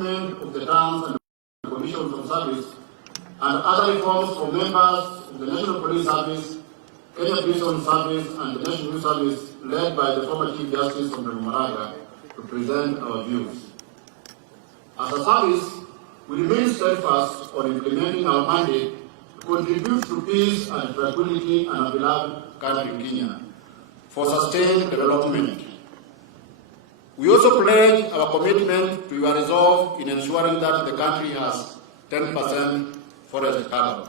improvement of the terms and conditions of service, and other reforms for members of the National Police Service, Kenya Prisons Service, and the National Youth Service, led by the former Chief Justice of Maraga, to present our views. As a service, we remain steadfast on implementing our mandate to contribute to peace and tranquility in our beloved country, Kenya, for sustained development. We also pledge our commitment to your resolve in ensuring that the country has 10% forest cover.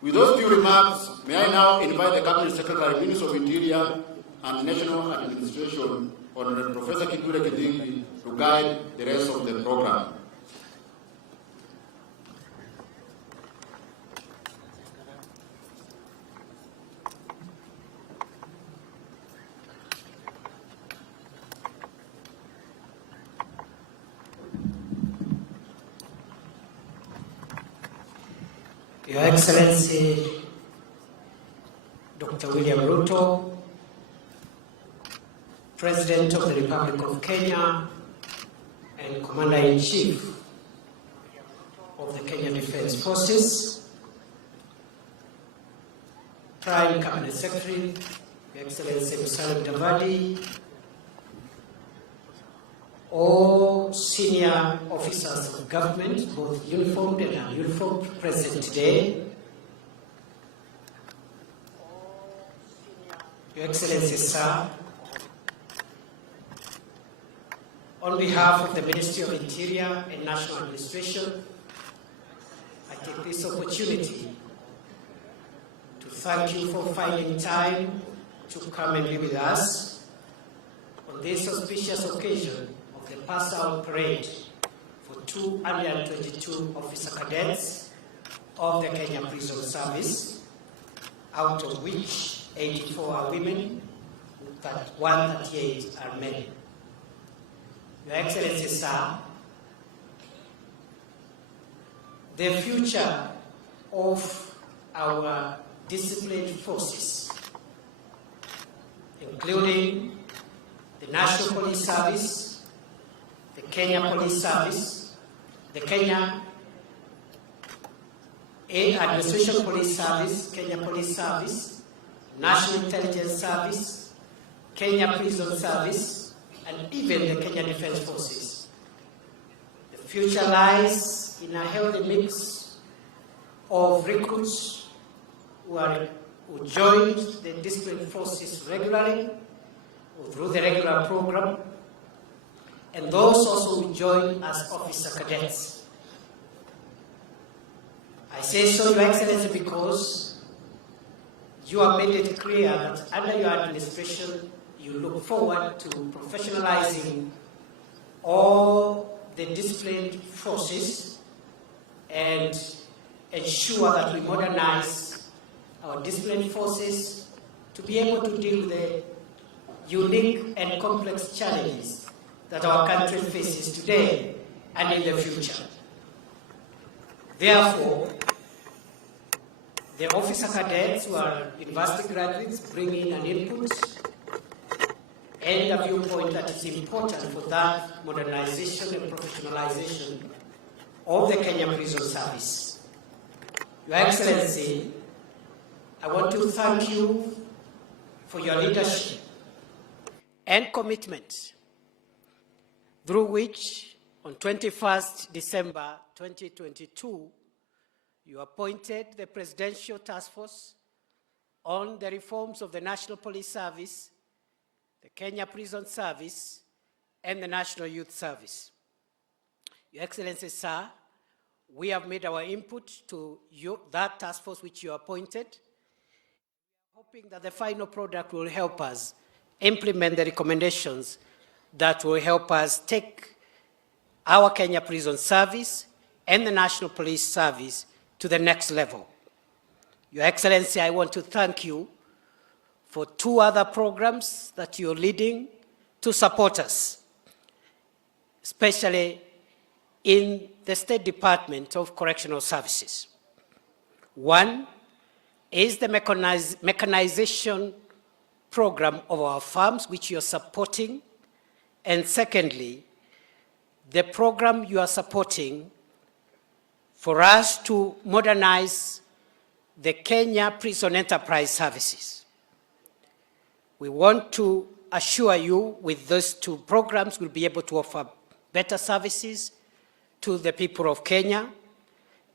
With those few remarks, may I now invite the Cabinet Secretary, Minister of Interior and National Administration, Honorable Professor Kithure Kindiki, to guide the rest of the program. Your Excellency, Dr. William Ruto, President of the Republic of Kenya and Commander-in-Chief of the Kenya Defence Forces, Prime Cabinet Secretary, Your Excellency Musalia Mudavadi, all senior officers of government, both uniformed and non-uniformed, present today, Your Excellency, sir, on behalf of the Ministry of Interior and National Administration, I take this opportunity to thank you for finding time to come and be with us on this auspicious occasion of the pass-out parade for 222 officer cadets of the Kenya Prison Service, out of which 84 are women, 138 are men. Your Excellency, sir, the future of our disciplined forces, including the National Police Service, the Kenya Police Service, the Kenya Administration Police Service, Kenya Police Service, National Intelligence Service, Kenya Prison Service, and even the Kenya Defence Forces. The future lies in a healthy mix of recruits who joined the disciplined forces regularly or through the regular program, and those also who join as officer cadets. I say so, Your Excellency, because you have made it clear that under your administration, you look forward to professionalizing all the disciplined forces and ensure that we modernize our disciplined forces to be able to deal with the unique and complex challenges that our country faces today and in the future. Therefore, the officer cadets who are university graduates bring in an input and a viewpoint that is important for that modernization and professionalization of the Kenya Prison Service. Your Excellency, I want to thank you for your leadership and commitment, through which on 21st December 2022, you appointed the Presidential Task Force on the reforms of the National Police Service, the Kenya Prison Service, and the National Youth Service. Your Excellency, sir, we have made our input to that task force which you appointed, hoping that the final product will help us implement the recommendations that will help us take our Kenya Prison Service and the National Police Service to the next level. Your Excellency, I want to thank you for 2 other programs that you're leading to support us, especially in the State Department of Correctional Services. One is the mechanization program of our farms, which you're supporting. And secondly, the program you are supporting for us to modernize the Kenya Prison Enterprise Services. We want to assure you with those two programs we'll be able to offer better services to the people of Kenya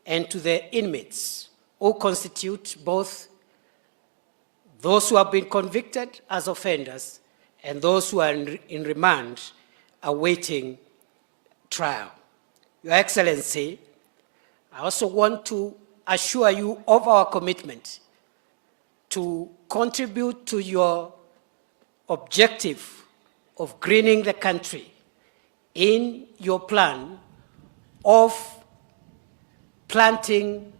and to the inmates who constitute both those who have been convicted as offenders and those who are in remand awaiting trial. Your Excellency, I also want to assure you of our commitment to contribute to your objective of greening the country in your plan of planting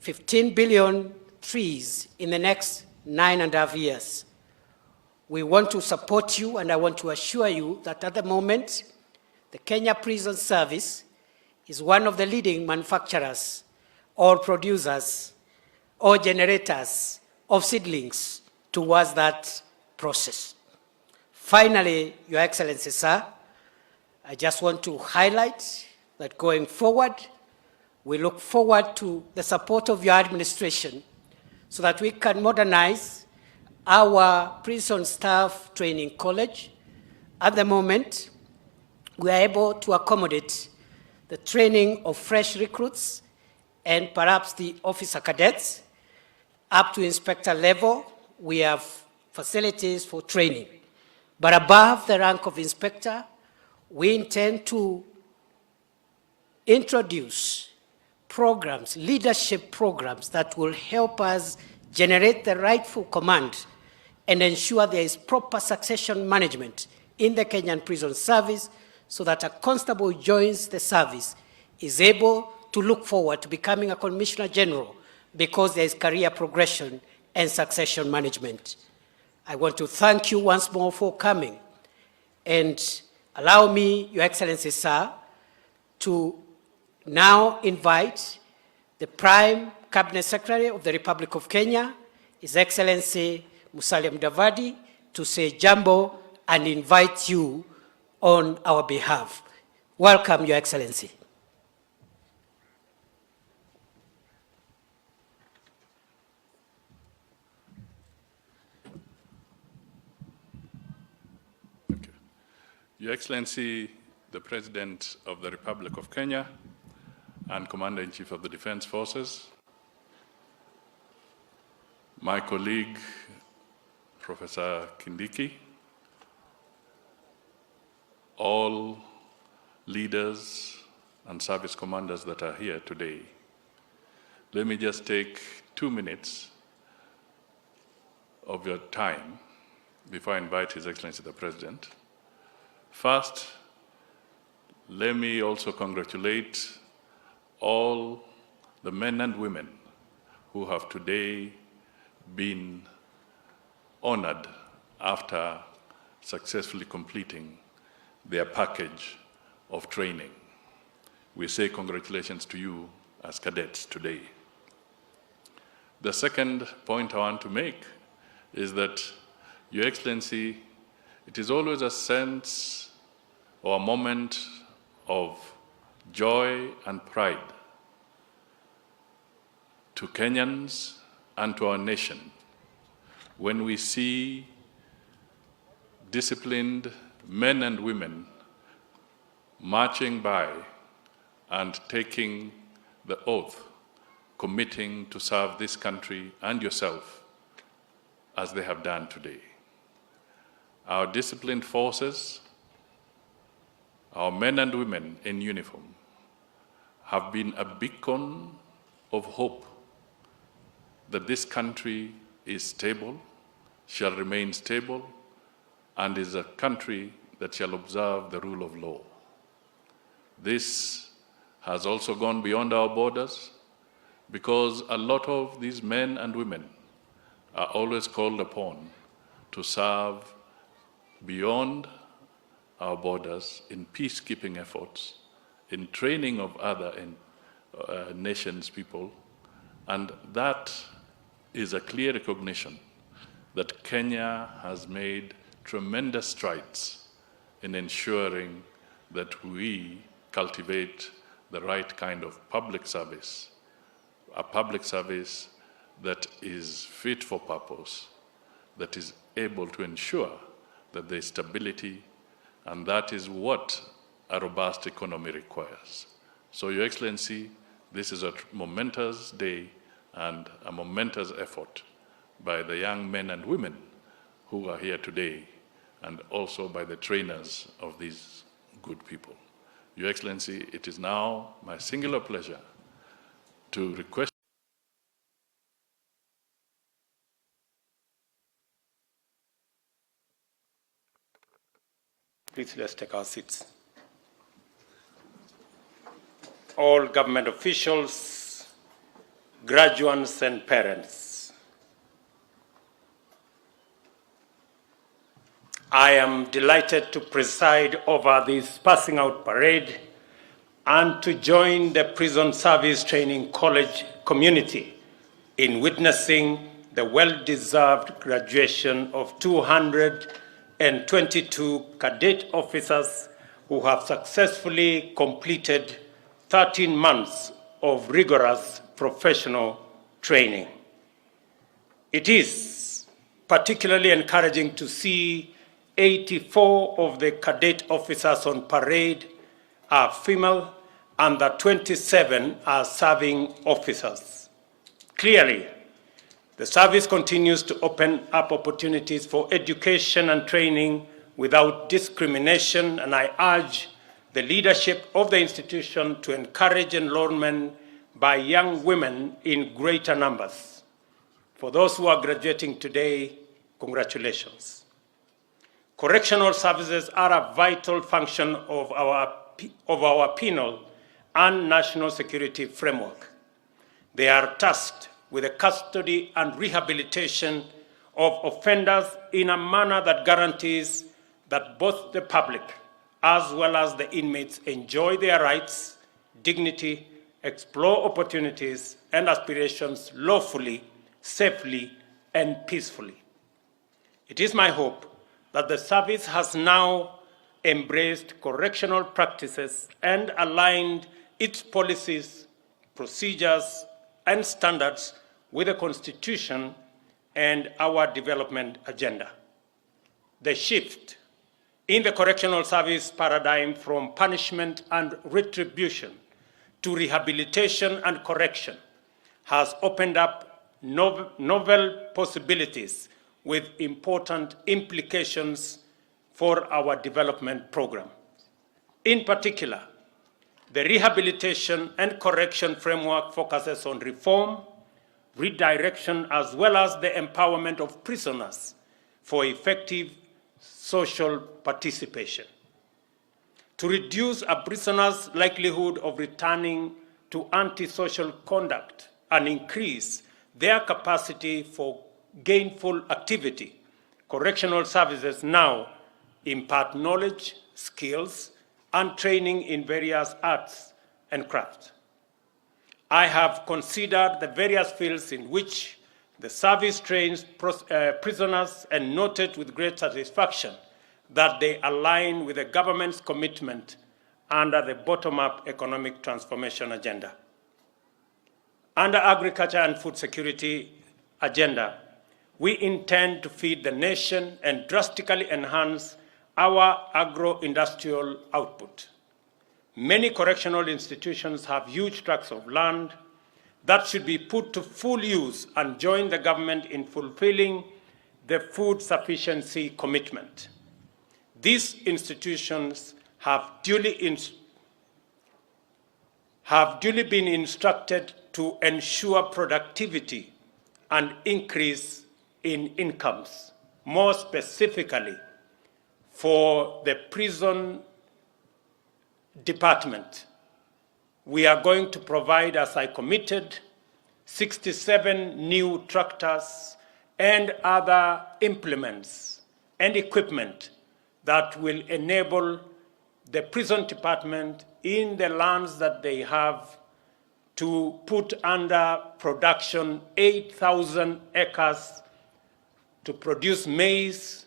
15 billion trees in the next 9.5 years. We want to support you, and I want to assure you that at the moment, the Kenya Prison Service is one of the leading manufacturers or producers or generators of seedlings towards that process. Finally, Your Excellency, sir, I just want to highlight that going forward, we look forward to the support of your administration so that we can modernize our prison staff training college. At the moment, we are able to accommodate the training of fresh recruits and perhaps the officer cadets. Up to inspector level, we have facilities for training. But above the rank of inspector, we intend to introduce programs, leadership programs that will help us generate the rightful command and ensure there is proper succession management in the Kenyan Prison Service so that a constable who joins the service is able to look forward to becoming a commissioner general because there is career progression and succession management. I want to thank you once more for coming, and allow me, Your Excellency, sir, to now invite the Prime Cabinet Secretary of the Republic of Kenya, His Excellency Musalia Mudavadi, to say jambo and invite you on our behalf. Welcome, Your Excellency. Your Excellency, the President of the Republic of Kenya and Commander-in-Chief of the Defense Forces, my colleague, Professor Kindiki, all leaders and service commanders that are here today, let me just take 2 minutes of your time before I invite His Excellency the President. First, let me also congratulate all the men and women who have today been honored after successfully completing their package of training. We say congratulations to you as cadets today. The second point I want to make is that, Your Excellency, it is always a sense or a moment of joy and pride to Kenyans and to our nation when we see disciplined men and women marching by and taking the oath, committing to serve this country and yourself as they have done today. Our disciplined forces, our men and women in uniform, have been a beacon of hope that this country is stable, shall remain stable, and is a country that shall observe the rule of law. This has also gone beyond our borders because a lot of these men and women are always called upon to serve beyond our borders in peacekeeping efforts, in training of other nations' people, and that is a clear recognition that Kenya has made tremendous strides in ensuring that we cultivate the right kind of public service, a public service that is fit for purpose, that is able to ensure that there is stability, and that is what a robust economy requires. So, Your Excellency, this is a momentous day and a momentous effort by the young men and women who are here today, and also by the trainers of these good people. Your Excellency, it is now my singular pleasure to request Please, let's take our seats. All government officials, graduates, and parents, I am delighted to preside over this passing out parade and to join the Prison Service Training College community in witnessing the well-deserved graduation of 222 cadet officers who have successfully completed 13 months of rigorous professional training. It is particularly encouraging to see 84 of the cadet officers on parade are female and that 27 are serving officers. Clearly, the service continues to open up opportunities for education and training without discrimination, and I urge the leadership of the institution to encourage enrollment by young women in greater numbers. For those who are graduating today, congratulations. Correctional services are a vital function of our penal and national security framework. They are tasked with the custody and rehabilitation of offenders in a manner that guarantees that both the public as well as the inmates enjoy their rights, dignity, explore opportunities and aspirations lawfully, safely, and peacefully. It is my hope that the service has now embraced correctional practices and aligned its policies, procedures, and standards with the Constitution and our development agenda. The shift in the correctional service paradigm from punishment and retribution to rehabilitation and correction has opened up novel possibilities with important implications for our development program. In particular, the rehabilitation and correction framework focuses on reform, redirection, as well as the empowerment of prisoners for effective social participation. To reduce a prisoner's likelihood of returning to antisocial conduct and increase their capacity for gainful activity, correctional services now impart knowledge, skills, and training in various arts and crafts. I have considered the various fields in which the service trains prisoners and noted with great satisfaction that they align with the government's commitment under the bottom-up economic transformation agenda. Under agriculture and food security agenda, we intend to feed the nation and drastically enhance our agro-industrial output. Many correctional institutions have huge tracts of land that should be put to full use and join the government in fulfilling the food sufficiency commitment. These institutions have duly been instructed to ensure productivity and increase in incomes. More specifically, for the prison department, we are going to provide, as I committed, 67 new tractors and other implements and equipment that will enable the prison department in the lands that they have to put under production 8,000 acres to produce maize,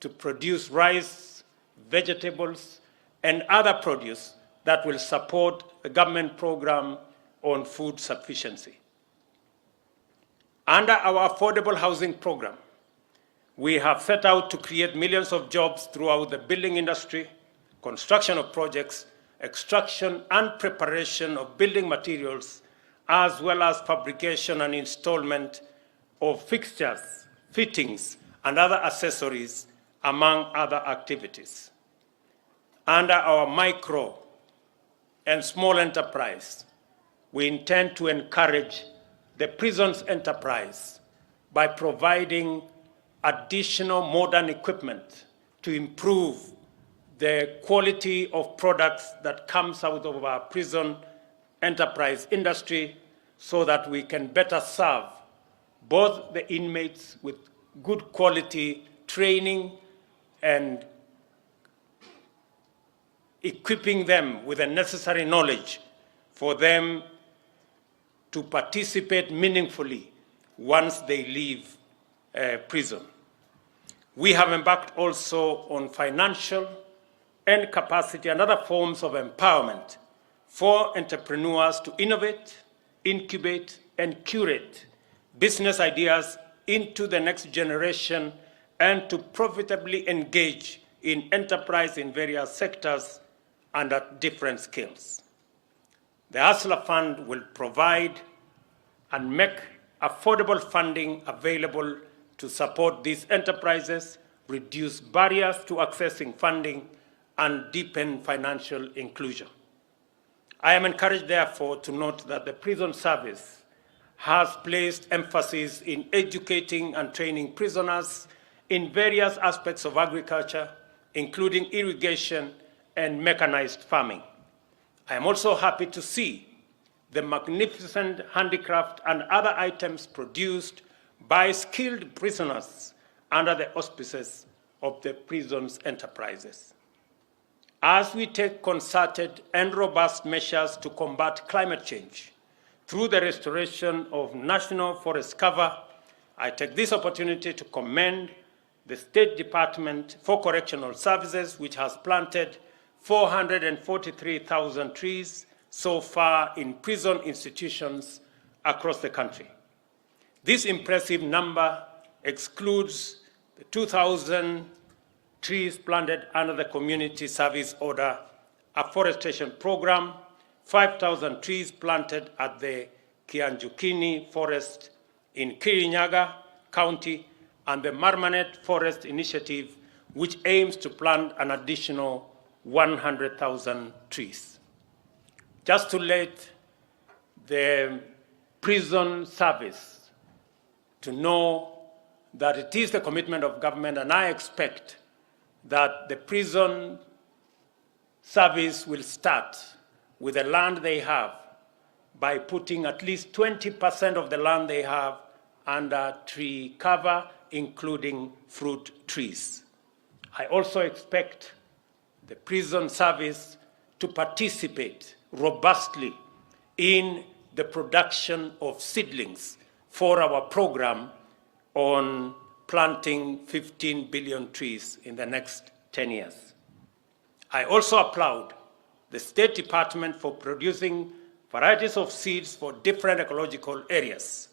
to produce rice, vegetables, and other produce that will support the government program on food sufficiency. Under our affordable housing program, we have set out to create millions of jobs throughout the building industry, construction of projects, extraction and preparation of building materials, as well as fabrication and installation of fixtures, fittings, and other accessories, among other activities. Under our micro and small enterprise, we intend to encourage the prisons enterprise by providing additional modern equipment to improve the quality of products that comes out of our prison enterprise industry so that we can better serve both the inmates with good quality training and equipping them with the necessary knowledge for them to participate meaningfully once they leave prison. We have embarked also on financial and capacity and other forms of empowerment for entrepreneurs to innovate, incubate, and curate business ideas into the next generation and to profitably engage in enterprise in various sectors and at different scales. The Hustler Fund will provide and make affordable funding available to support these enterprises, reduce barriers to accessing funding, and deepen financial inclusion. I am encouraged, therefore, to note that the prison service has placed emphasis in educating and training prisoners in various aspects of agriculture, including irrigation and mechanized farming. I am also happy to see the magnificent handicraft and other items produced by skilled prisoners under the auspices of the prisons enterprises. As we take concerted and robust measures to combat climate change through the restoration of national forest cover, I take this opportunity to commend the State Department for Correctional Services, which has planted 443,000 trees so far in prison institutions across the country. This impressive number excludes the 2,000 trees planted under the Community Service Order Afforestation Program, 5,000 trees planted at the Kiambu Forest in Kiambu County, and the Marmanet Forest Initiative, which aims to plant an additional 100,000 trees. Just to let the prison service to know that it is the commitment of government, and I expect that the prison service will start with the land they have by putting at least 20% of the land they have under tree cover, including fruit trees. I also expect the prison service to participate robustly in the production of seedlings for our program on planting 15 billion trees in the next 10 years. I also applaud the State Department for producing varieties of seeds for different ecological areas.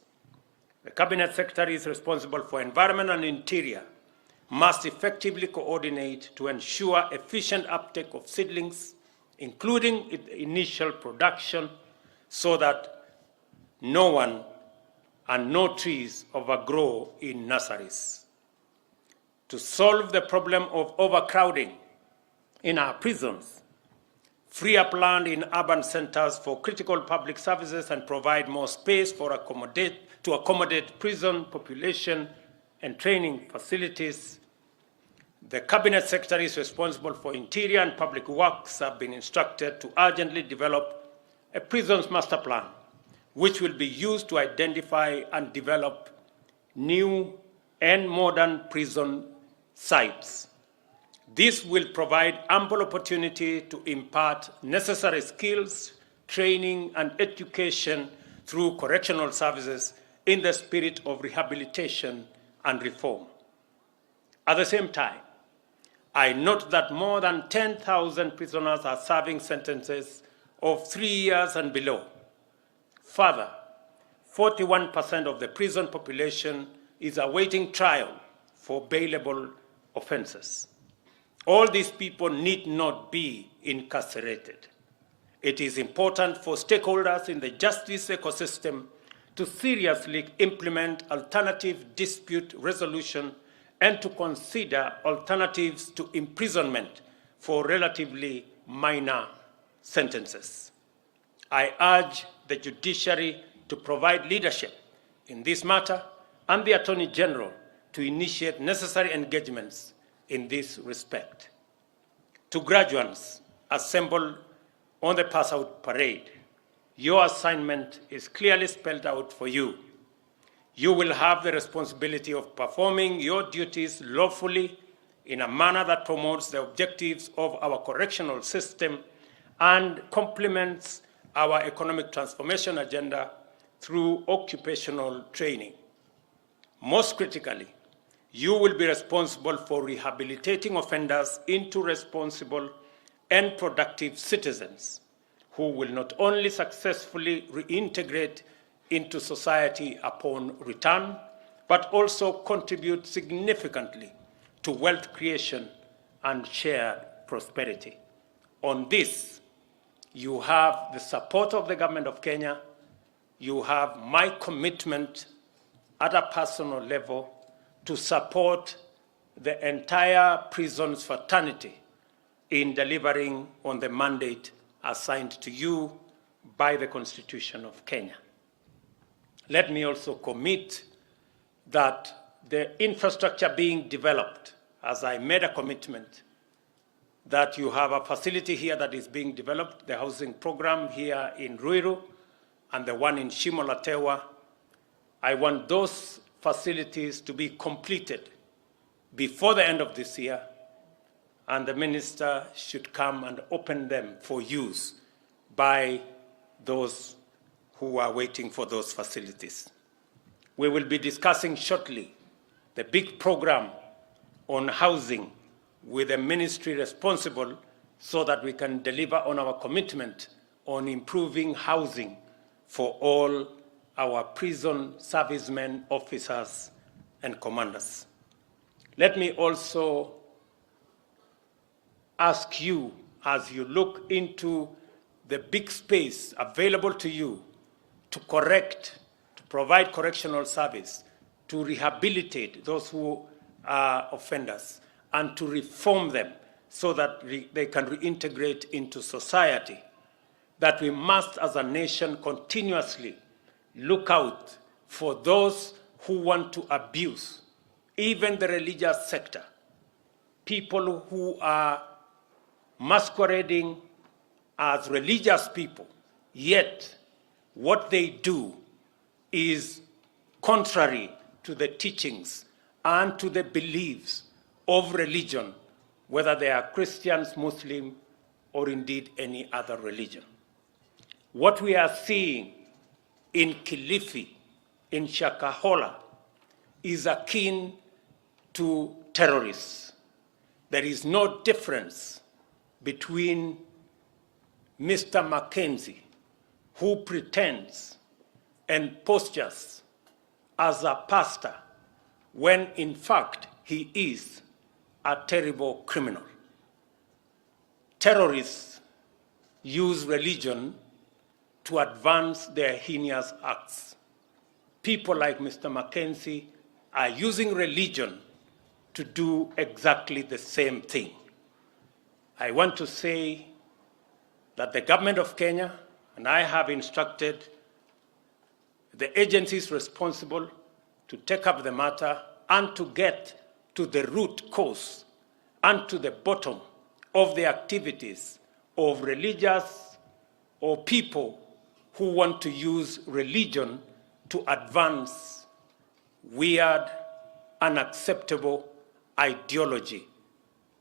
The Cabinet Secretary is responsible for Environment and Interior must effectively coordinate to ensure efficient uptake of seedlings, including its initial production, so that no one and no trees overgrow in nurseries. To solve the problem of overcrowding in our prisons, free up land in urban centers for critical public services, and provide more space to accommodate prison population and training facilities, the Cabinet Secretary is responsible for Interior and Public Works have been instructed to urgently develop a prisons master plan, which will be used to identify and develop new and modern prison sites. This will provide ample opportunity to impart necessary skills, training, and education through correctional services in the spirit of rehabilitation and reform. At the same time, I note that more than 10,000 prisoners are serving sentences of 3 years and below. Further, 41% of the prison population is awaiting trial for bailable offenses. All these people need not be incarcerated. It is important for stakeholders in the justice ecosystem to seriously implement alternative dispute resolution and to consider alternatives to imprisonment for relatively minor sentences. I urge the judiciary to provide leadership in this matter and the Attorney General to initiate necessary engagements in this respect. To graduates assembled on the pass-out parade, your assignment is clearly spelled out for you. You will have the responsibility of performing your duties lawfully in a manner that promotes the objectives of our correctional system and complements our economic transformation agenda through occupational training. Most critically, you will be responsible for rehabilitating offenders into responsible and productive citizens who will not only successfully reintegrate into society upon return, but also contribute significantly to wealth creation and shared prosperity. On this, you have the support of the government of Kenya. You have my commitment at a personal level to support the entire prisons fraternity in delivering on the mandate assigned to you by the Constitution of Kenya. Let me also commit that the infrastructure being developed, as I made a commitment, that you have a facility here that is being developed, the housing program here in Ruiru and the one in Shimolatewa. I want those facilities to be completed before the end of this year, and the minister should come and open them for use by those who are waiting for those facilities. We will be discussing shortly the big program on housing with the ministry responsible so that we can deliver on our commitment on improving housing for all our prison servicemen, officers, and commanders. Let me also ask you, as you look into the big space available to you to correct, to provide correctional service, to rehabilitate those who are offenders, and to reform them so that they can reintegrate into society, that we must, as a nation, continuously look out for those who want to abuse, even the religious sector, people who are masquerading as religious people, yet what they do is contrary to the teachings and to the beliefs of religion, whether they are Christians, Muslim, or indeed any other religion. What we are seeing in Kilifi, in Shakahola, is akin to terrorists. There is no difference between Mr. Mackenzie, who pretends and postures as a pastor, when in fact he is a terrible criminal. Terrorists use religion to advance their heinous acts. People like Mr. Mackenzie are using religion to do exactly the same thing. I want to say that the government of Kenya, and I have instructed the agencies responsible to take up the matter and to get to the root cause and to the bottom of the activities of religious or people who want to use religion to advance weird, unacceptable ideology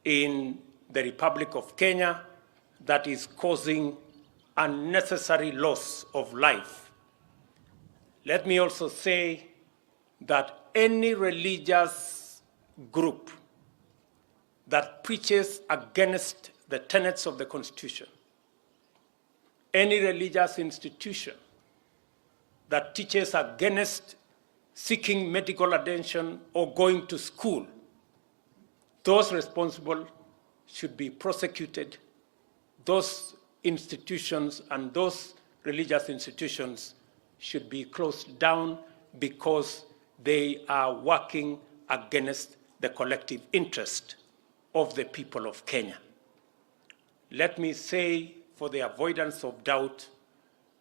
in the Republic of Kenya that is causing unnecessary loss of life. Let me also say that any religious group that preaches against the tenets of the Constitution, any religious institution that teaches against seeking medical attention or going to school, those responsible should be prosecuted. Those institutions and those religious institutions should be closed down because they are working against the collective interest of the people of Kenya. Let me say, for the avoidance of doubt,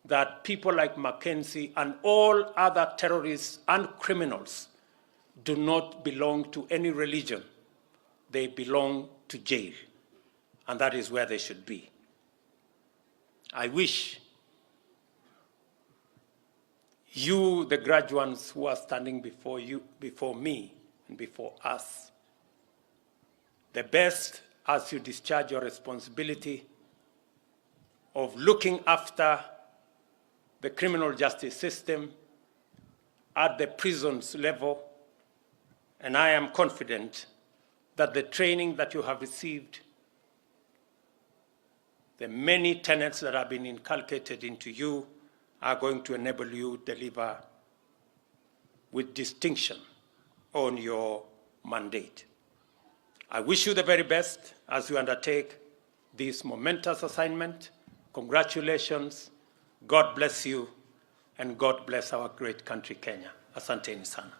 that people like Mackenzie and all other terrorists and criminals do not belong to any religion. They belong to jail, and that is where they should be. I wish you, the graduates who are standing before you, before me, and before us, the best as you discharge your responsibility of looking after the criminal justice system at the prisons level. And I am confident that the training that you have received, the many tenets that have been inculcated into you, are going to enable you to deliver with distinction on your mandate. I wish you the very best as you undertake this momentous assignment. Congratulations, God bless you, and God bless our great country, Kenya. Asanteni sana.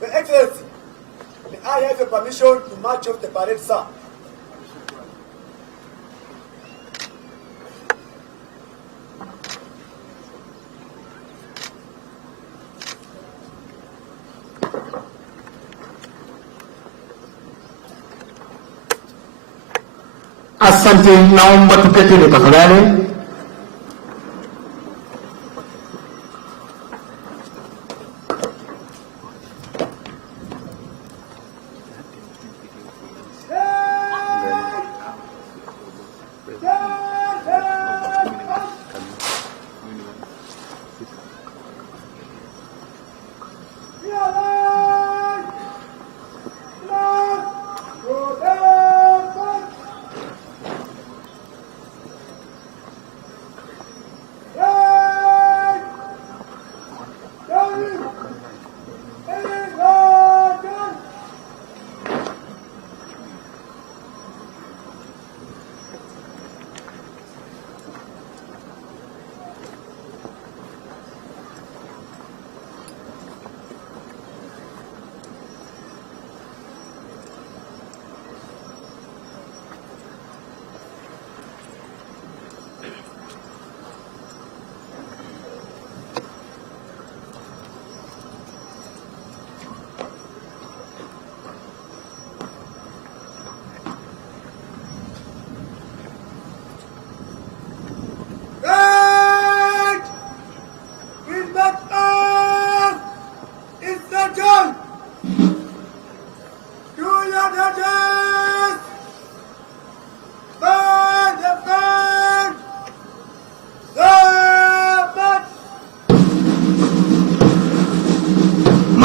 Your Excellency, may I have your permission to march off the parade, sir? Asante, naomba tuketi tafadhali.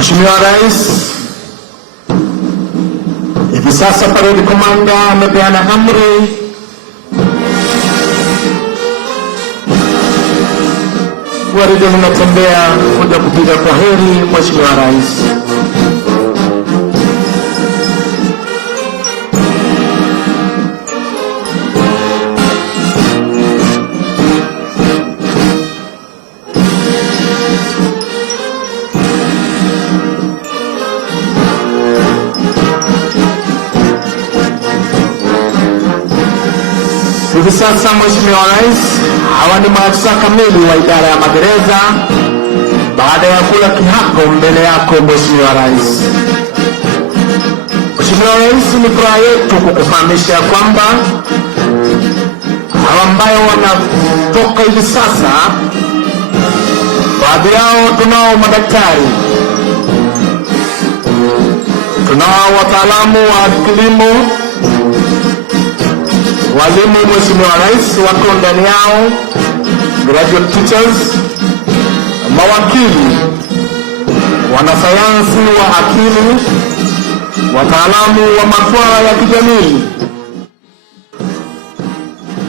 Mheshimiwa Rais, hivi sasa parade commander amepeana amri gwaride linatembea kuja kupiga kwaheri Mheshimiwa Rais. Hivi sasa Mheshimiwa Rais, hawa ni maafisa kamili wa idara ya magereza baada ya kula kiapo mbele yako Mheshimiwa Rais. Mheshimiwa Rais, ni furaha yetu kukufahamisha kwamba hawa ambao wanatoka hivi sasa, baadhi yao tunao madaktari, tunao wataalamu wa kilimo, walimu Mheshimiwa Rais wako ndani yao, graduate teachers, mawakili, wanasayansi wa akili, wataalamu wa masuala ya kijamii.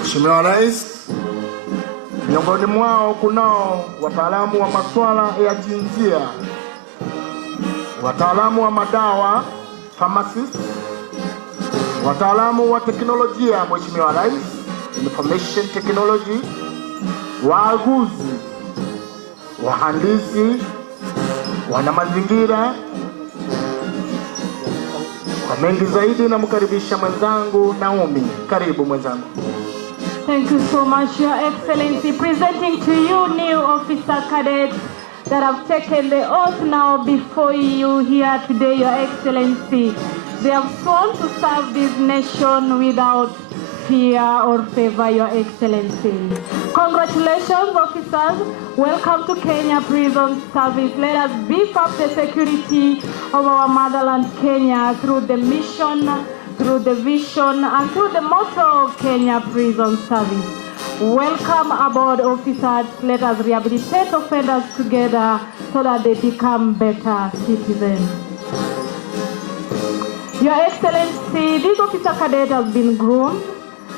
Mheshimiwa Rais, miongoni mwao kunao wataalamu wa masuala ya jinsia, wataalamu wa madawa, pharmacists, wataalamu wa teknolojia Mheshimiwa Rais, information technology, waaguzi, wahandisi, wana mazingira. Kwa mengi zaidi namkaribisha mwenzangu Naomi. Karibu mwenzangu. Thank you so much, Your Excellency. Presenting to you new officer cadets that have taken the oath now before you here today, Your Excellency. They have sworn to serve this nation without fear or favor, Your Excellency. Congratulations, officers. Welcome to Kenya Prisons Service. Let us beef up the security of our motherland, Kenya, through the mission, through the vision, and through the motto of Kenya Prison Service. Welcome aboard, officers. Let us rehabilitate offenders together so that they become better citizens. Your Excellency, this officer cadet has been groomed.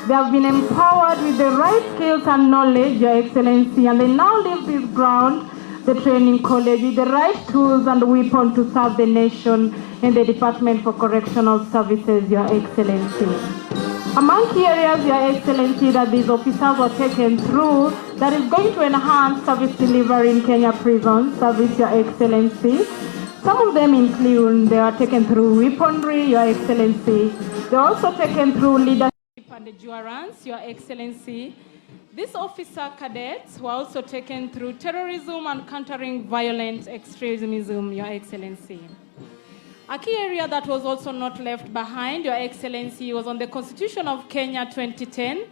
They have been empowered with the right skills and knowledge, Your Excellency, and they now leave this ground, the training college, with the right tools and weapons to serve the nation in the Department for Correctional Services, Your Excellency. Among key areas, Your Excellency, that these officers were taken through that is going to enhance service delivery in Kenya Prison Service, Your Excellency. Some of them include, they are taken through weaponry, Your Excellency. They are also taken through leadership and endurance, Your Excellency. These officer cadets were also taken through terrorism and countering violent extremism, Your Excellency. A key area that was also not left behind, Your Excellency, was on the Constitution of Kenya 2010,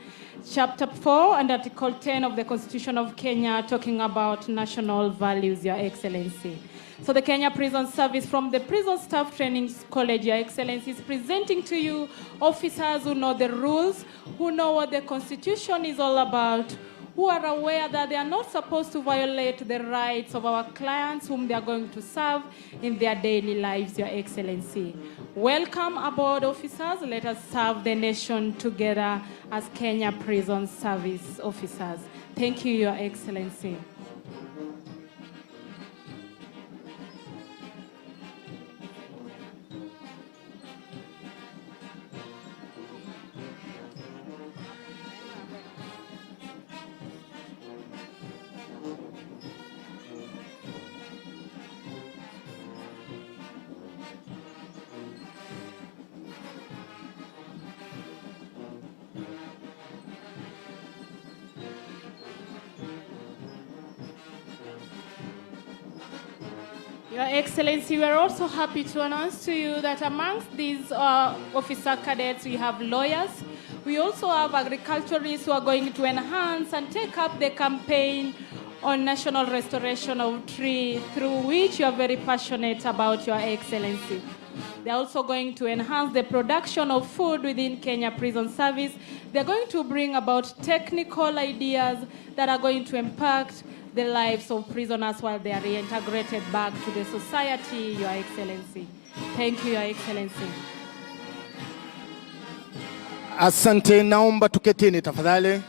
Chapter 4 and Article 10 of the Constitution of Kenya, talking about national values, Your Excellency. So the Kenya Prison Service from the Prison Staff Training College, Your Excellency, is presenting to you officers who know the rules, who know what the Constitution is all about, who are aware that they are not supposed to violate the rights of our clients whom they are going to serve in their daily lives, Your Excellency. Welcome aboard, officers. Let us serve the nation together as Kenya Prison Service officers. Thank you, Your Excellency. Your Excellency, we are also happy to announce to you that amongst these officer cadets, we have lawyers. We also have agriculturists who are going to enhance and take up the campaign on national restoration of tree, through which you are very passionate about, Your Excellency. They're also going to enhance the production of food within Kenya Prison Service. They're going to bring about technical ideas that are going to impact the lives of prisoners while they are reintegrated back to the society, Your Excellency. Thank you, Your Excellency. Asante, naomba tuketini tafadhali.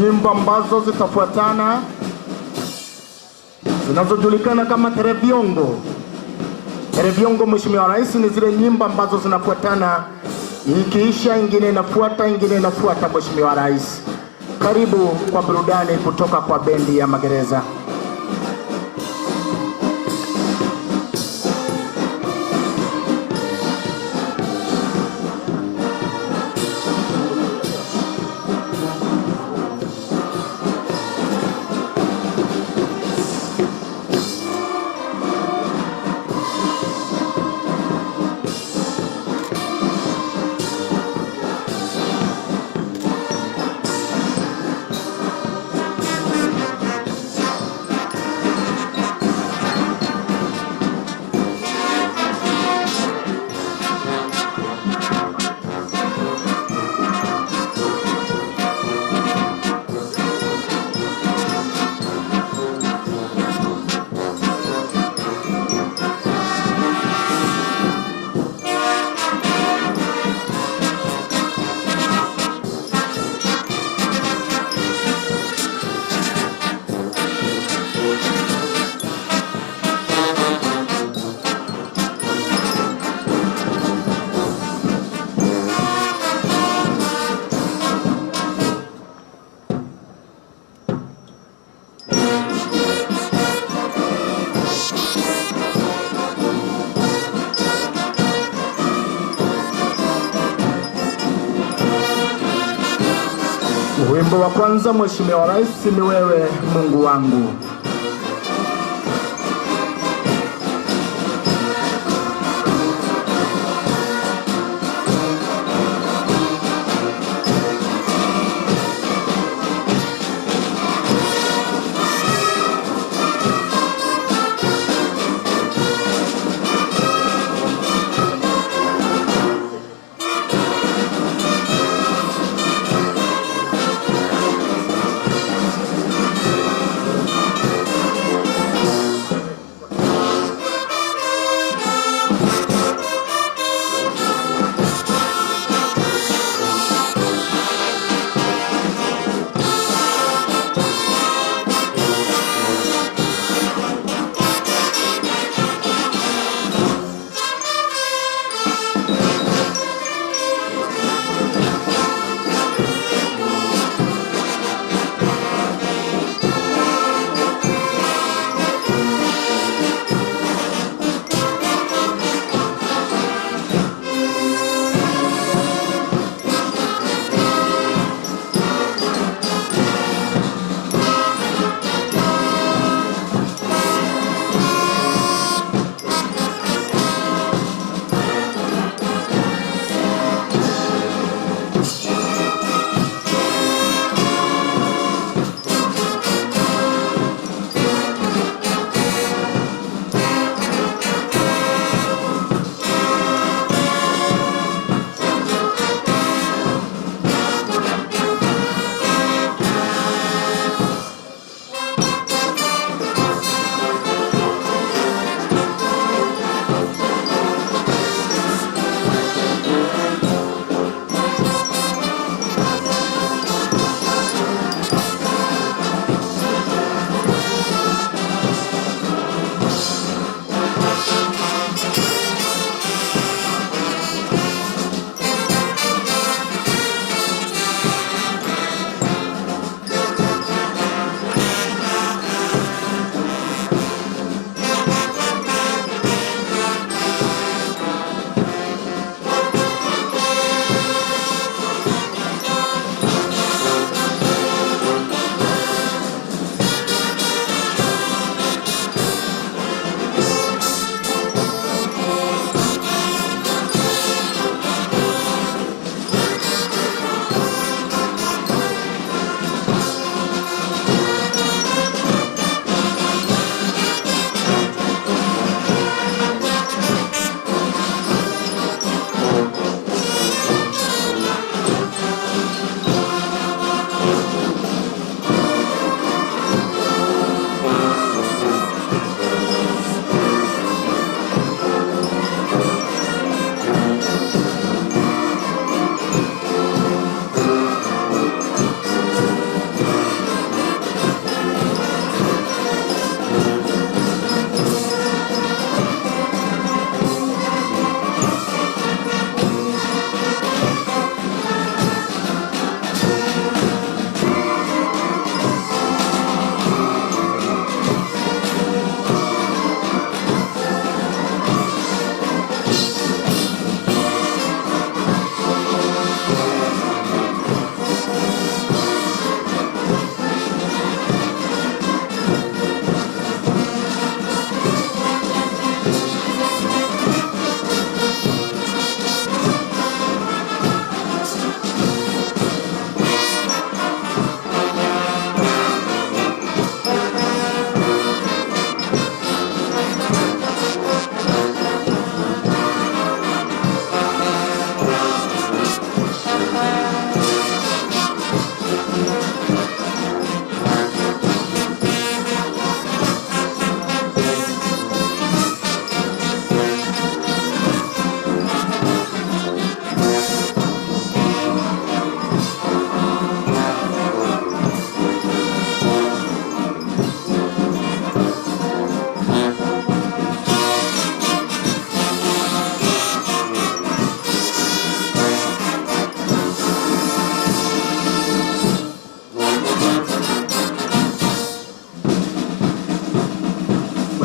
Nyimbo ambazo zitafuatana zinazojulikana kama tereviongo. Tereviongo, Mheshimiwa Rais, ni zile nyimbo ambazo zinafuatana, ikiisha ingine inafuata, ingine inafuata. Mheshimiwa Rais, karibu kwa burudani kutoka kwa bendi ya magereza. Wimbo wa kwanza, Mheshimiwa Rais, ni wewe Mungu wangu.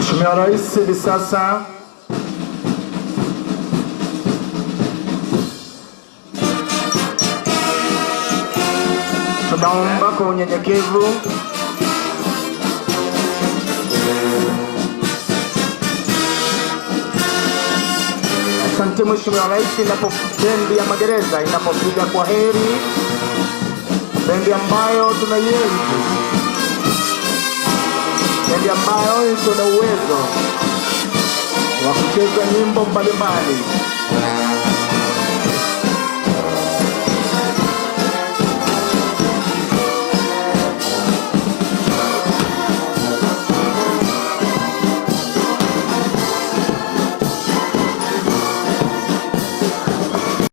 Mheshimiwa Rais, hivi sasa tunaomba kwa unyenyekevu Asante Mheshimiwa Rais, bendi ya magereza inapopiga kwa heri, bendi ambayo tunaienzi, bendi ambayo iko na uwezo wa kucheza nyimbo mbalimbali.